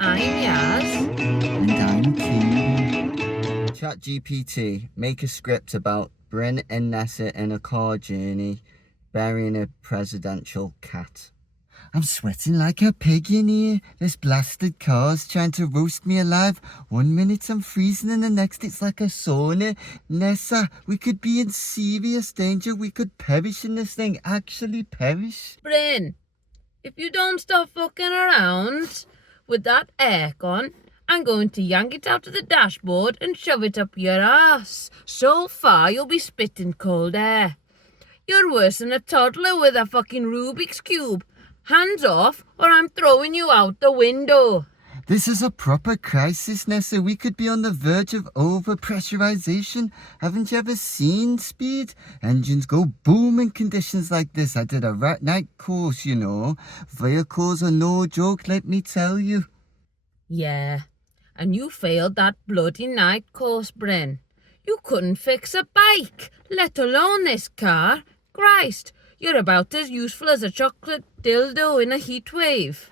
I'm Yaz. And I'm Keen. Chat GPT, make a script about Bryn Nessa in a car journey, burying a presidential cat. I'm sweating like a pig in here. This blasted car's trying to roast me alive. 1 minute I'm freezing and the next it's like a sauna. Nessa, we could be in serious danger. We could perish in this thing. Actually perish. Bryn, if you don't stop fucking around with that aircon, I'm going to yank it out of the dashboard and shove it up your ass. So far you'll be spitting cold air. You're worse than a toddler with a fucking Rubik's Cube. Hands off or I'm throwing you out the window. This is a proper crisis, Nessa. We could be on the verge of over-pressurization. Haven't you ever seen speed? Engines go boom in conditions like this. I did a night course, you know. Vehicles are no joke, let me tell you. Yeah, and you failed that bloody night course, Bryn. You couldn't fix a bike, let alone this car. Christ, you're about as useful as a chocolate dildo in a heat wave.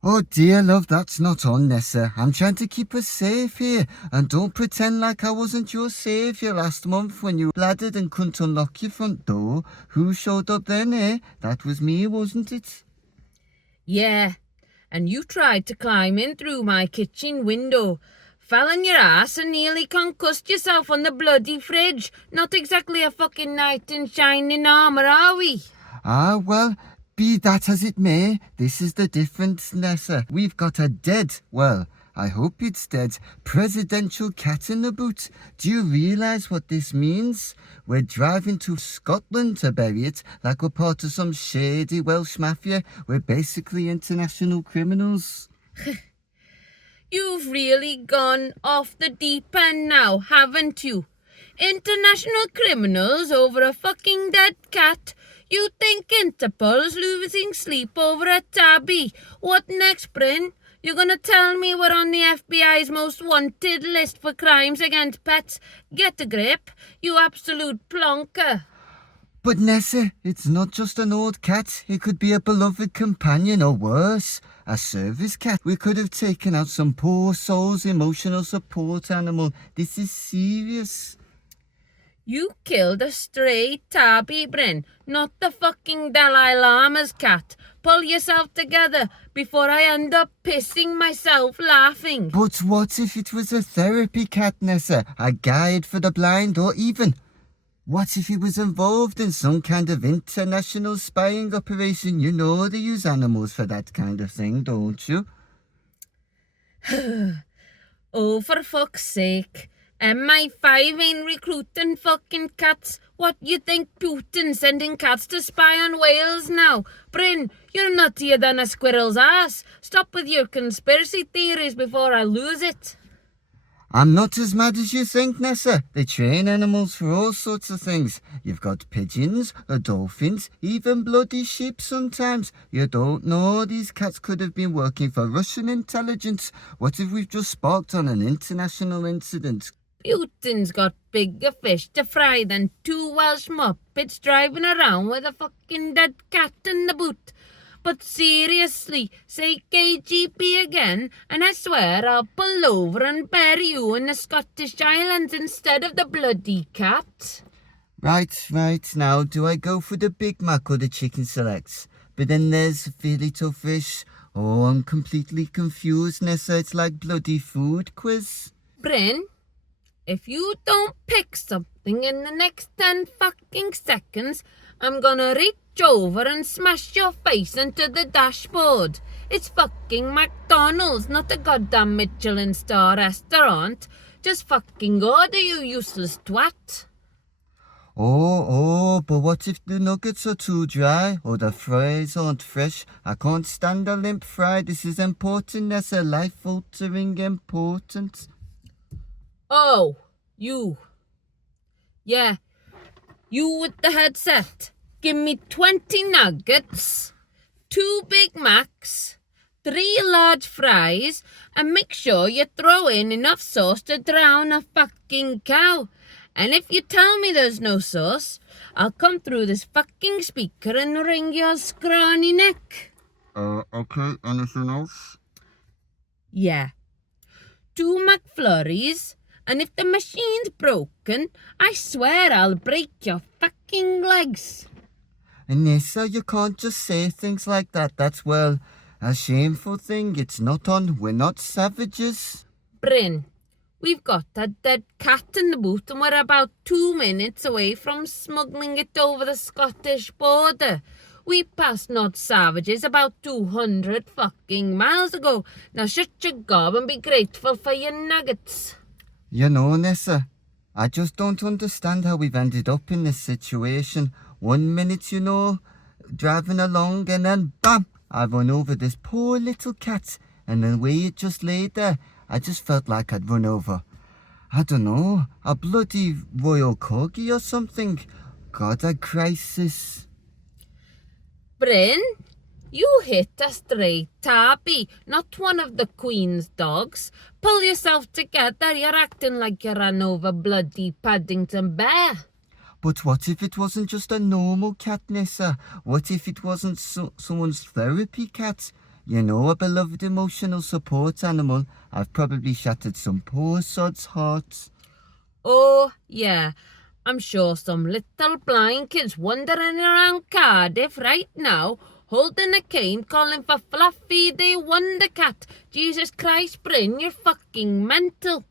Oh dear love, that's not on, Nessa. I'm trying to keep us safe here. And don't pretend like I wasn't your saviour last month when you bladdered and couldn't unlock your front door. Who showed up then, eh? That was me, wasn't it? Yeah, and you tried to climb in through my kitchen window. Fell on your ass and nearly concussed yourself on the bloody fridge. Not exactly a fucking knight in shining armour, are we? Ah, well, be that as it may, this is the difference, Nessa. We've got a dead, well, I hope it's dead, presidential cat in the boot. Do you realise what this means? We're driving to Scotland to bury it like we're part of some shady Welsh mafia. We're basically international criminals. You've really gone off the deep end now, haven't you? International criminals over a fucking dead cat? You think Interpol's losing sleep over a tabby? What next, Bryn? You're gonna tell me we're on the FBI's most wanted list for crimes against pets? Get a grip, you absolute plonker. But Nessa, it's not just an old cat. It could be a beloved companion or worse, a service cat. We could have taken out some poor soul's emotional support animal. This is serious. You killed a stray tabby, Bryn, not the fucking Dalai Lama's cat. Pull yourself together before I end up pissing myself laughing. But what if it was a therapy cat, Nessa? A guide for the blind, or even... what if he was involved in some kind of international spying operation? You know they use animals for that kind of thing, don't you? Oh, for fuck's sake. MI5 ain't recruiting fucking cats. What you think Putin's sending cats to spy on whales now? Bryn, you're nuttier than a squirrel's ass. Stop with your conspiracy theories before I lose it. I'm not as mad as you think, Nessa. They train animals for all sorts of things. You've got pigeons, dolphins, even bloody sheep sometimes. You don't know, these cats could have been working for Russian intelligence. What if we've just sparked on an international incident? Putin's got bigger fish to fry than two Welsh muppets driving around with a fucking dead cat in the boot. But seriously, say KGP again, and I swear I'll pull over and bury you in the Scottish Islands instead of the bloody cat. Right. Now, do I go for the Big Mac or the chicken selects? But then there's fillet to fish. Oh, I'm completely confused, Nessa. It's like bloody food quiz. Bryn, if you don't pick something in the next 10 fucking seconds, I'm gonna reach over and smash your face into the dashboard. It's fucking McDonald's, not a goddamn Michelin star restaurant. Just fucking order, you useless twat. Oh, but what if the nuggets are too dry or the fries aren't fresh? I can't stand a limp fry. This is important. That's a life-altering important. Oh, you. Yeah, you with the headset. Give me 20 nuggets, 2 Big Macs, 3 large fries, and make sure you throw in enough sauce to drown a fucking cow. And if you tell me there's no sauce, I'll come through this fucking speaker and wring your scrawny neck. Okay, anything else? Yeah. 2 McFlurries, and if the machine's broken, I swear I'll break your fucking legs. Nessa, you can't just say things like that. That's, well, a shameful thing. It's not on. We're not savages. Bryn, we've got a dead cat in the boot and we're about 2 minutes away from smuggling it over the Scottish border. We passed not savages about 200 fucking miles ago. Now shut your gob and be grateful for your nuggets. You know, Nessa, I just don't understand how we've ended up in this situation. 1 minute, you know, driving along, and then bam, I run over this poor little cat, and the way it just laid there, I just felt like I'd run over, I don't know, a bloody royal corgi or something. God, a crisis. Bryn, you hit a stray tabby, not one of the Queen's dogs. Pull yourself together, you're acting like you ran over bloody Paddington Bear. But what if it wasn't just a normal cat, Nessa? What if it wasn't someone's therapy cat? You know, a beloved emotional support animal. I've probably shattered some poor sod's hearts. Oh, yeah. I'm sure some little blind kid's wandering around Cardiff right now, holding a cane, calling for Fluffy the Wonder Cat. Jesus Christ, Bryn, you're fucking mental.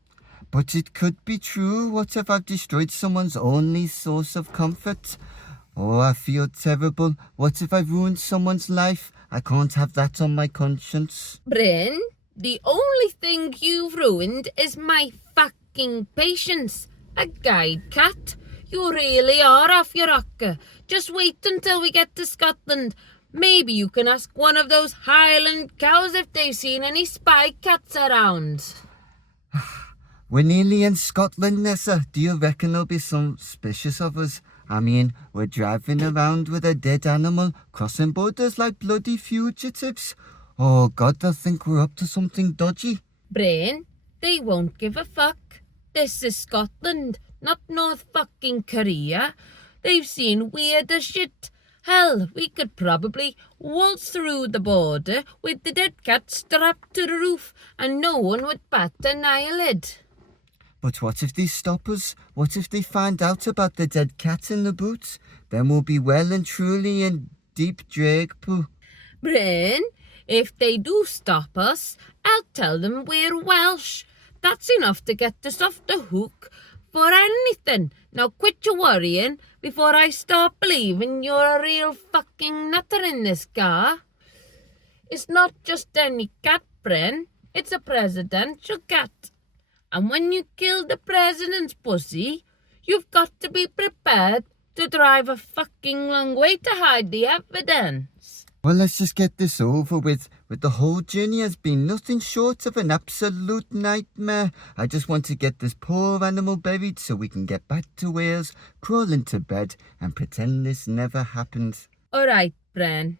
But it could be true. What if I've destroyed someone's only source of comfort? Oh, I feel terrible. What if I've ruined someone's life? I can't have that on my conscience. Bryn, the only thing you've ruined is my fucking patience. A guide cat. You really are off your rocker. Just wait until we get to Scotland. Maybe you can ask one of those Highland cows if they've seen any spy cats around. We're nearly in Scotland, Nessa. Do you reckon they'll be suspicious of us? I mean, we're driving around with a dead animal, crossing borders like bloody fugitives. Oh God, they'll think we're up to something dodgy. Bryn, they won't give a fuck. This is Scotland, not North fucking Korea. They've seen weirder shit. Hell, we could probably waltz through the border with the dead cat strapped to the roof and no one would bat an eyelid. But what if they stop us? What if they find out about the dead cat in the boot? Then we'll be well and truly in deep drag poo. Bryn, if they do stop us, I'll tell them we're Welsh. That's enough to get us off the hook for anything. Now quit your worrying before I start believing you're a real fucking nutter in this car. It's not just any cat, Bryn. It's a presidential cat. And when you kill the president's pussy, you've got to be prepared to drive a fucking long way to hide the evidence. Well, let's just get this over with. The whole journey has been nothing short of an absolute nightmare. I just want to get this poor animal buried so we can get back to Wales, crawl into bed and pretend this never happened. Alright, Bryn.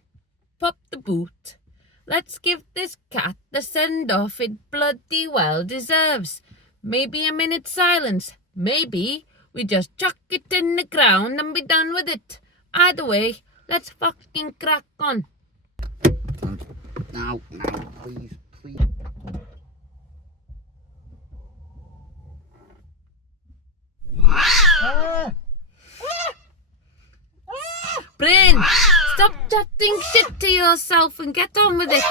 Pop the boot. Let's give this cat the send-off it bloody well deserves. Maybe a minute's silence. Maybe we just chuck it in the ground and be done with it. Either way, let's fucking crack on. Now, please. Bryn, stop chatting shit to yourself and get on with it.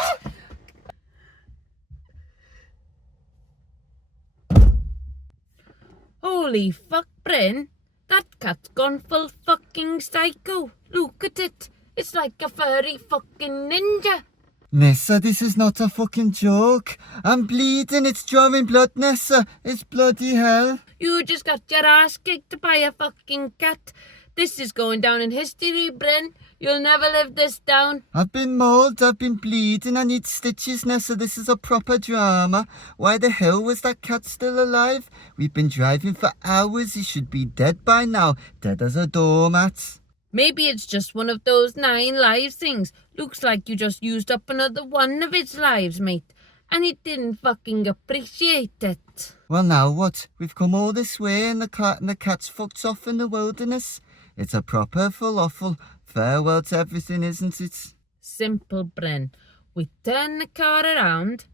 Holy fuck, Bryn. That cat's gone full fucking psycho. Look at it. It's like a furry fucking ninja. Nessa, this is not a fucking joke. I'm bleeding. It's drawing blood, Nessa. It's bloody hell. You just got your ass kicked by a fucking cat. This is going down in history, Bryn. You'll never live this down. I've been mauled. I've been bleeding. I need stitches, Nessa. This is a proper drama. Why the hell was that cat still alive? We've been driving for hours. He should be dead by now. Dead as a doormat. Maybe it's just one of those 9 lives things. Looks like you just used up another one of its lives, mate. And he didn't fucking appreciate it. Well, now what? We've come all this way and the cat's fucked off in the wilderness. It's a proper falafel. Farewell to everything, isn't it? Simple, Bryn. We turn the car around.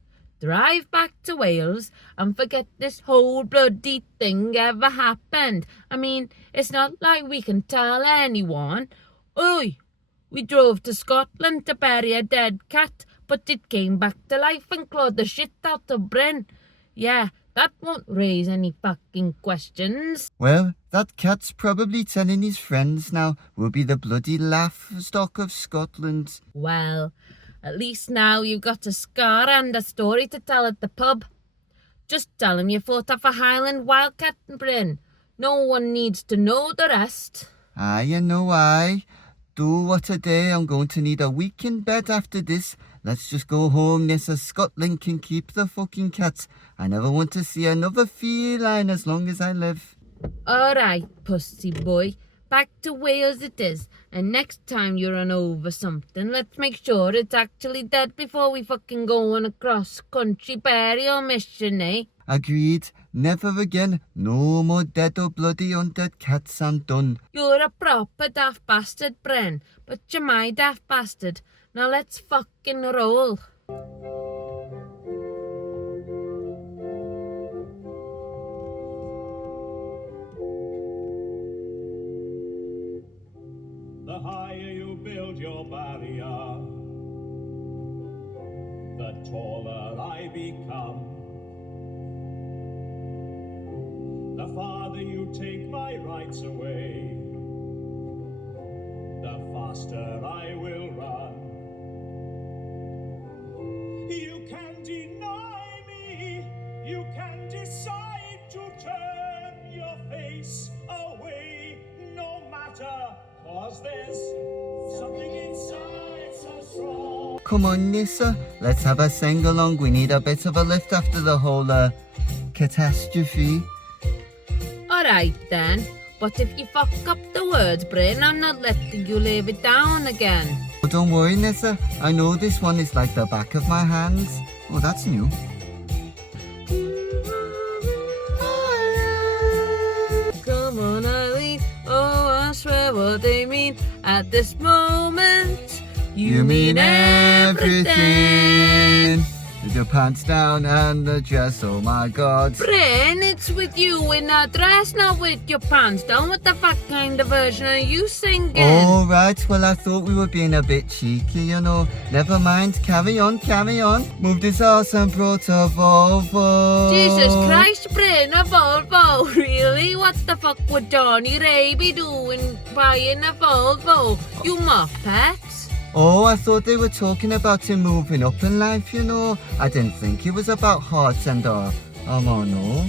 drive back to Wales and forget this whole bloody thing ever happened. I mean, it's not like we can tell anyone. Oi, we drove to Scotland to bury a dead cat, but it came back to life and clawed the shit out of Bryn. Yeah, that won't raise any fucking questions. Well, that cat's probably telling his friends now we'll be the bloody laugh stock of Scotland. Well, at least now you've got a scar and a story to tell at the pub. Just tell him you fought off a Highland wildcat in Bryn. No one needs to know the rest. Aye, you know I. Do what a day, I'm going to need a week in bed after this. Let's just go home, Nessa. Scotland can keep the fucking cats. I never want to see another feline as long as I live. Alright, pussy boy. Back to Wales it is. And next time you run over something, let's make sure it's actually dead before we fucking go on a cross-country burial mission, eh? Agreed. Never again. No more dead or bloody undead cats, I'm done. You're a proper daft bastard, Bryn. But you're my daft bastard. Now let's fucking roll. The higher you build your barrier, the taller I become. The farther you take my rights away, the faster I will run. You can deny me, you can decide to turn your face away, no matter, 'cause there's something inside so strong. Come on, Nissa. Let's have a sing-along. We need a bit of a lift after the whole, catastrophe. Alright then. But if you fuck up the words, Bryn, I'm not letting you live it down again. Oh, don't worry, Nissa. I know this one is like the back of my hands. Oh, that's new. Come on, Eileen. Oh, I swear what they mean. At this moment, you mean everything. With your pants down and the dress, oh my god. Bryn, it's with you in that dress, not with your pants down. What the fuck kind of version are you singing? Oh, right. Well, I thought we were being a bit cheeky, you know. Never mind. Carry on, carry on. Moved his ass and brought a Volvo. Jesus Christ, Bryn, a Volvo? Really? What the fuck would Johnny Ray be doing buying a Volvo? You muppet? Oh, I thought they were talking about him moving up in life, you know. I didn't think it was about hearts and oh no.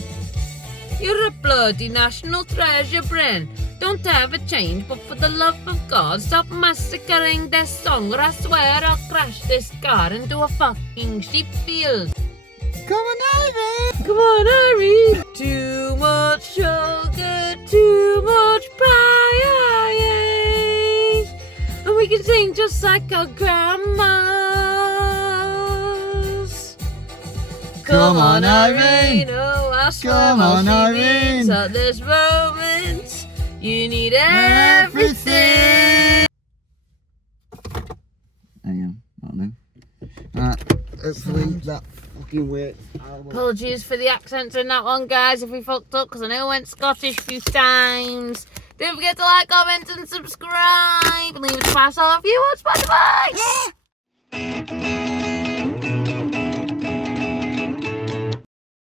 You're a bloody national treasure, Bryn. Don't ever change, but for the love of God, stop massacring this song or I swear I'll crash this car into a fucking sheep field. Come on, Ivy. Come on, Irene. Too much sugar, too much pie, and we can sing just like our grandmas. Come on, Irene. Oh, I swear Come on, what she Irene. means at this moment. You need everything. I am. Hopefully that fucking works. Apologies for the accents in that one, guys, if we fucked up, because I know I went Scottish a few times. Don't forget to like, comment, and subscribe. And leave us a 5-star review on Spotify.